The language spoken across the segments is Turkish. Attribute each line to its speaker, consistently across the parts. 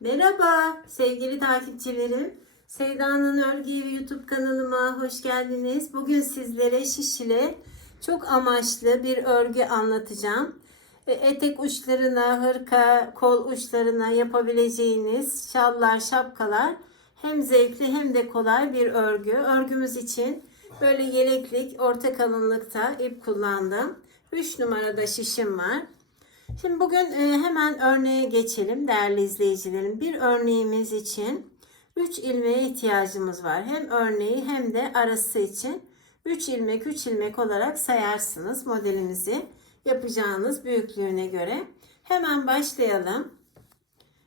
Speaker 1: Merhaba sevgili takipçilerim. Sevda'nın Örgü Evi YouTube kanalıma hoş geldiniz. Bugün sizlere şişile çok amaçlı bir örgü anlatacağım. E, Etek uçlarına, hırka, kol uçlarına yapabileceğiniz şallar, şapkalar hem zevkli hem de kolay bir örgü. Örgümüz için böyle yeleklik, orta kalınlıkta ip kullandım. 3 numarada şişim var. Şimdi bugün e, hemen örneğe geçelim değerli izleyicilerim. Bir örneğimiz için 3 ilmeğe ihtiyacımız var. Hem örneği hem de arası için 3 ilmek 3 ilmek olarak sayarsınız modelimizi yapacağınız büyüklüğüne göre. Hemen başlayalım.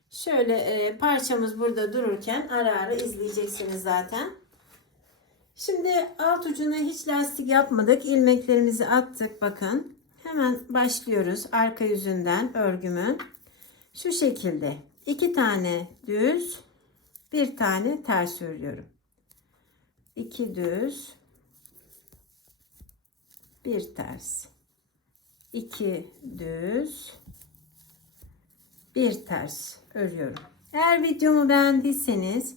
Speaker 1: Şöyle e, parçamız burada dururken ara ara izleyeceksiniz zaten. Şimdi alt ucuna hiç lastik yapmadık. İlmeklerimizi attık bakın. Hemen başlıyoruz arka yüzünden örgümün. Şu şekilde iki tane düz bir tane ters örüyorum. İki düz bir ters. iki düz bir ters örüyorum. Eğer videomu beğendiyseniz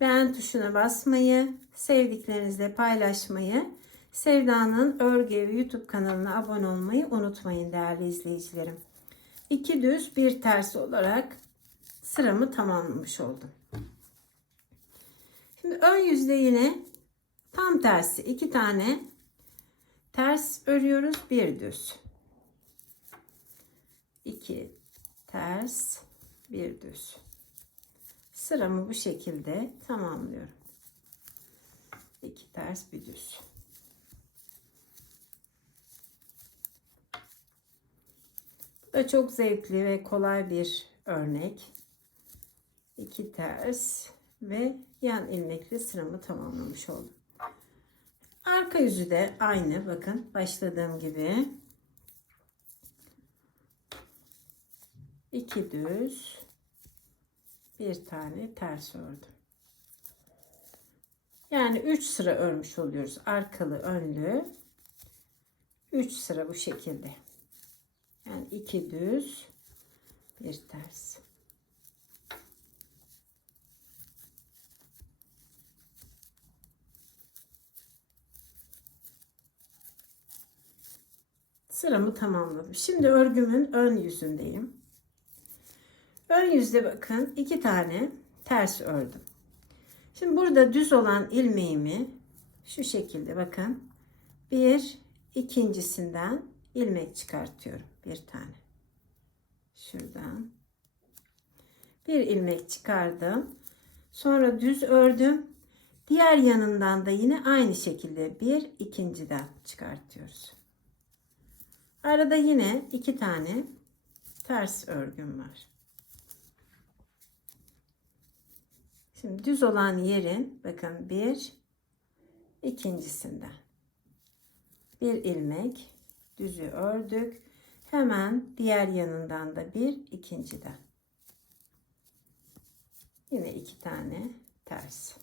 Speaker 1: beğen tuşuna basmayı, sevdiklerinizle paylaşmayı Sevda'nın Örgü Evi YouTube kanalına abone olmayı unutmayın değerli izleyicilerim. İki düz bir ters olarak sıramı tamamlamış oldum. Şimdi ön yüzde yine tam tersi iki tane ters örüyoruz bir düz. İki ters bir düz. Sıramı bu şekilde tamamlıyorum. İki ters bir düz. Bu da çok zevkli ve kolay bir örnek. İki ters ve yan ilmekli sıramı tamamlamış oldum. Arka yüzü de aynı. Bakın başladığım gibi. iki düz bir tane ters ördüm. Yani 3 sıra örmüş oluyoruz. Arkalı, önlü. 3 sıra bu şekilde. Yani iki düz, bir ters. Sıramı tamamladım. Şimdi örgümün ön yüzündeyim. Ön yüzde bakın iki tane ters ördüm. Şimdi burada düz olan ilmeğimi şu şekilde bakın. Bir ikincisinden ilmek çıkartıyorum. Bir tane. Şuradan. Bir ilmek çıkardım. Sonra düz ördüm. Diğer yanından da yine aynı şekilde bir ikinciden çıkartıyoruz. Arada yine iki tane ters örgüm var. Şimdi düz olan yerin bakın bir ikincisinden bir ilmek düzü ördük. Hemen diğer yanından da bir ikinciden. Yine iki tane ters.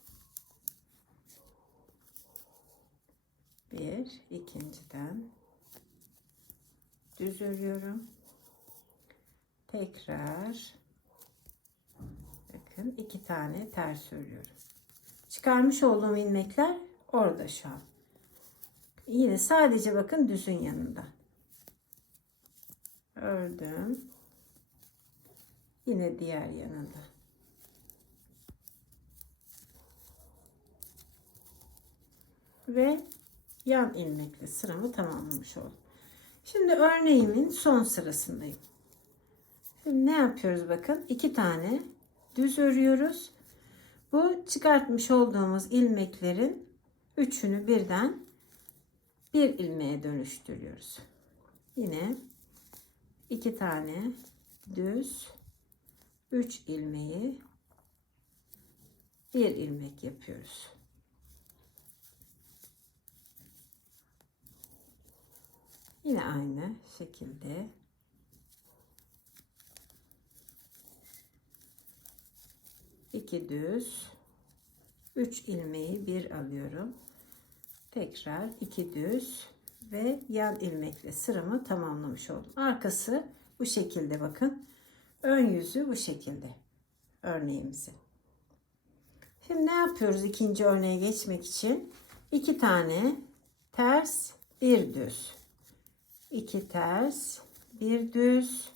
Speaker 1: Bir ikinciden düz örüyorum. Tekrar bakın iki tane ters örüyorum. Çıkarmış olduğum ilmekler orada şu an. Yine sadece bakın düzün yanında. Ördüm. Yine diğer yanında. Ve yan ilmekle sıramı tamamlamış oldum. Şimdi örneğimin son sırasındayım. Şimdi ne yapıyoruz bakın? iki tane düz örüyoruz. Bu çıkartmış olduğumuz ilmeklerin üçünü birden bir ilmeğe dönüştürüyoruz. Yine iki tane düz üç ilmeği bir ilmek yapıyoruz. Yine aynı şekilde iki düz üç ilmeği bir alıyorum tekrar iki düz ve yan ilmekle sıramı tamamlamış oldum. Arkası bu şekilde bakın. Ön yüzü bu şekilde. örneğimizi. Şimdi ne yapıyoruz ikinci örneğe geçmek için? İki tane ters, bir düz. İki ters, bir düz.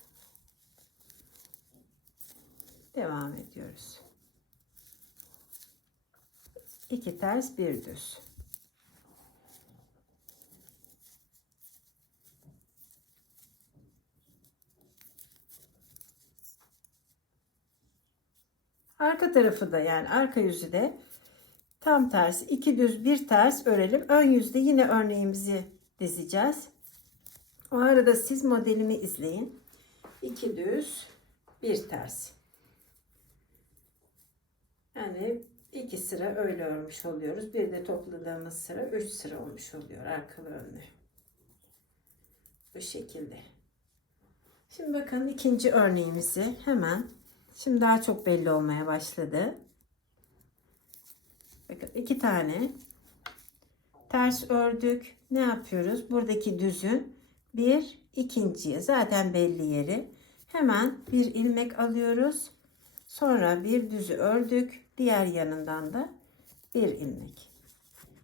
Speaker 1: Devam ediyoruz. İki ters, bir düz. Arka tarafı da yani arka yüzü de tam tersi iki düz bir ters örelim. Ön yüzde yine örneğimizi dizeceğiz. O arada siz modelimi izleyin. İki düz bir ters. Yani iki sıra öyle örmüş oluyoruz. Bir de topladığımız sıra üç sıra olmuş oluyor arkalı önlü. Bu şekilde. Şimdi bakın ikinci örneğimizi hemen Şimdi daha çok belli olmaya başladı. Bakın iki tane ters ördük. Ne yapıyoruz? Buradaki düzün bir ikinciye zaten belli yeri. Hemen bir ilmek alıyoruz. Sonra bir düzü ördük. Diğer yanından da bir ilmek.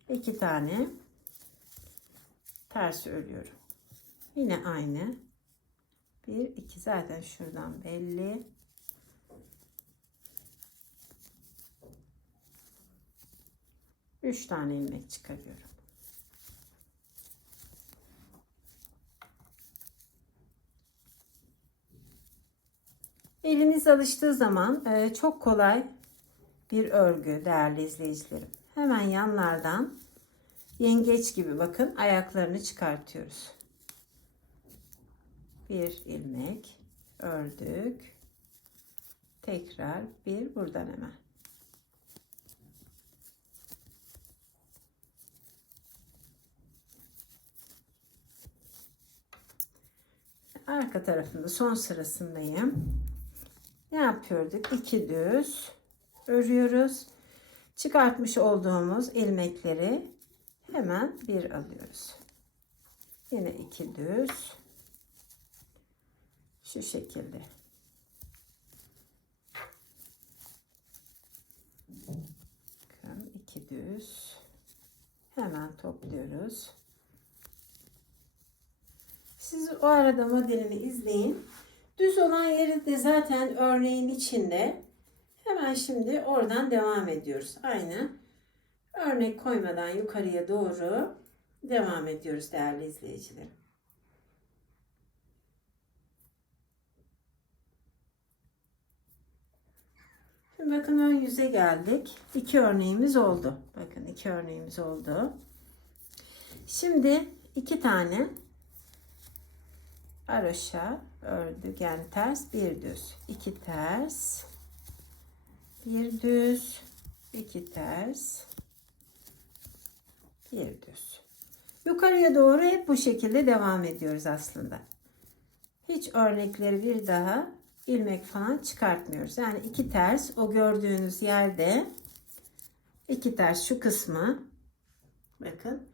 Speaker 1: İki tane ters örüyorum. Yine aynı. Bir, iki zaten şuradan belli. Üç tane ilmek çıkarıyorum. Eliniz alıştığı zaman e, çok kolay bir örgü değerli izleyicilerim. Hemen yanlardan yengeç gibi bakın ayaklarını çıkartıyoruz. Bir ilmek ördük. Tekrar bir buradan hemen. Arka tarafında son sırasındayım. Ne yapıyorduk? İki düz örüyoruz. Çıkartmış olduğumuz ilmekleri hemen bir alıyoruz. Yine iki düz. Şu şekilde. Bakın iki düz. Hemen topluyoruz. Siz o arada modelimi izleyin. Düz olan yeri de zaten örneğin içinde. Hemen şimdi oradan devam ediyoruz. Aynı örnek koymadan yukarıya doğru devam ediyoruz değerli izleyicilerim. Şimdi bakın ön yüze geldik. İki örneğimiz oldu. Bakın iki örneğimiz oldu. Şimdi iki tane aroşa ördük yani ters bir düz. İki ters bir düz. İki ters bir düz. Yukarıya doğru hep bu şekilde devam ediyoruz aslında. Hiç örnekleri bir daha ilmek falan çıkartmıyoruz. Yani iki ters o gördüğünüz yerde iki ters şu kısmı. Bakın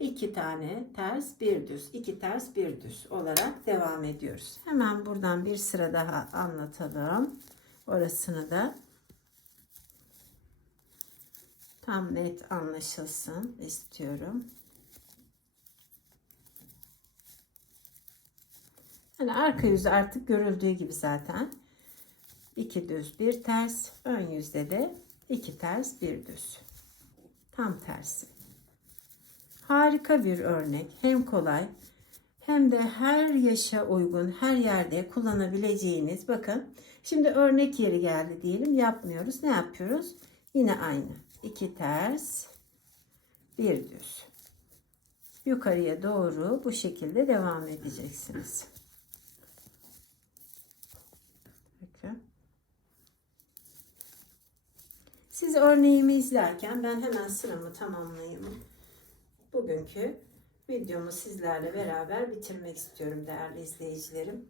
Speaker 1: iki tane ters bir düz. İki ters bir düz olarak devam ediyoruz. Hemen buradan bir sıra daha anlatalım. Orasını da tam net anlaşılsın istiyorum. Yani arka yüzü artık görüldüğü gibi zaten. İki düz bir ters. Ön yüzde de iki ters bir düz. Tam tersi Harika bir örnek. Hem kolay hem de her yaşa uygun her yerde kullanabileceğiniz. Bakın şimdi örnek yeri geldi diyelim yapmıyoruz. Ne yapıyoruz? Yine aynı. İki ters bir düz. Yukarıya doğru bu şekilde devam edeceksiniz. Bakın. Siz örneğimi izlerken ben hemen sıramı tamamlayayım bugünkü videomu sizlerle beraber bitirmek istiyorum değerli izleyicilerim.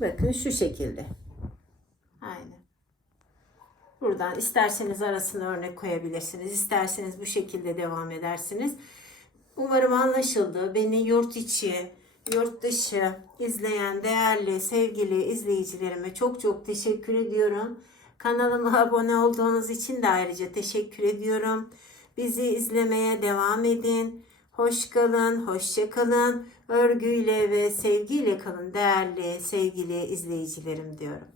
Speaker 1: Bakın şu şekilde. Aynen. Buradan isterseniz arasına örnek koyabilirsiniz. İsterseniz bu şekilde devam edersiniz. Umarım anlaşıldı. Beni yurt içi yurt dışı izleyen değerli sevgili izleyicilerime çok çok teşekkür ediyorum. Kanalıma abone olduğunuz için de ayrıca teşekkür ediyorum. Bizi izlemeye devam edin. Hoş kalın, hoşça kalın. Örgüyle ve sevgiyle kalın değerli sevgili izleyicilerim diyorum.